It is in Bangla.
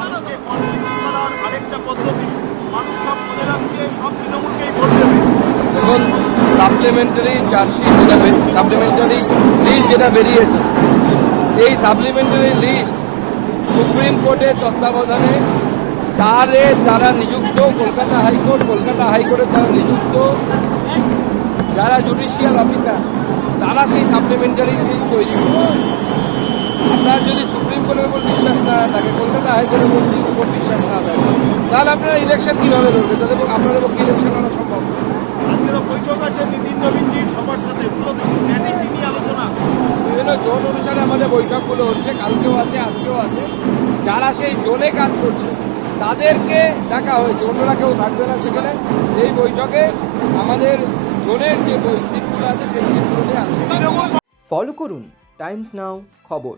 মানুষকে কনফিউজ করার আরেকটা পদ্ধতি, মানুষ সব মনে রাখছে সব তৃণমূলকেই ভোট দেবে। দেখুন, সাপ্লিমেন্টারি চার্জশিট সাপ্লিমেন্টারি লিস্ট যেটা বেরিয়েছে, এই সাপ্লিমেন্টারি লিস্ট সুপ্রিম কোর্টের তত্ত্বাবধানে তারা নিযুক্ত কলকাতা হাইকোর্টের দ্বারা নিযুক্ত যারা জুডিশিয়াল অফিসার, তারা সেই সাপ্লিমেন্টারি লিস্ট তৈরি করবে। আপনার যদি সুপ্রিম কোর্টের উপর বিশ্বাস না থাকে, কলকাতা হাইকোর্টের উপর বিশ্বাস না থাকে, তাহলে আপনারা ইলেকশন কীভাবে লড়বে? তাদের আপনাদের পক্ষে ইলেকশন লড়া সম্ভব। আজকের বৈঠক আছে নিতিন নবীনজির সবার সাথে, মূলত স্ট্র্যাটেজি নিয়ে আলোচনা। বিভিন্ন জোন অনুসারে আমাদের বৈঠকগুলো হচ্ছে, কালকেও আছে, আজকেও আছে। যারা সেই জোনে কাজ করছে তাদেরকে ডাকা হয়েছে, অন্যরা কেউ থাকবে না সেখানে। এই বৈঠকে আমাদের জোনের যে সিটগুলো আছে সেই সিটগুলো নিয়ে আসবে। ফলো করুন টাইমস নাও খবর।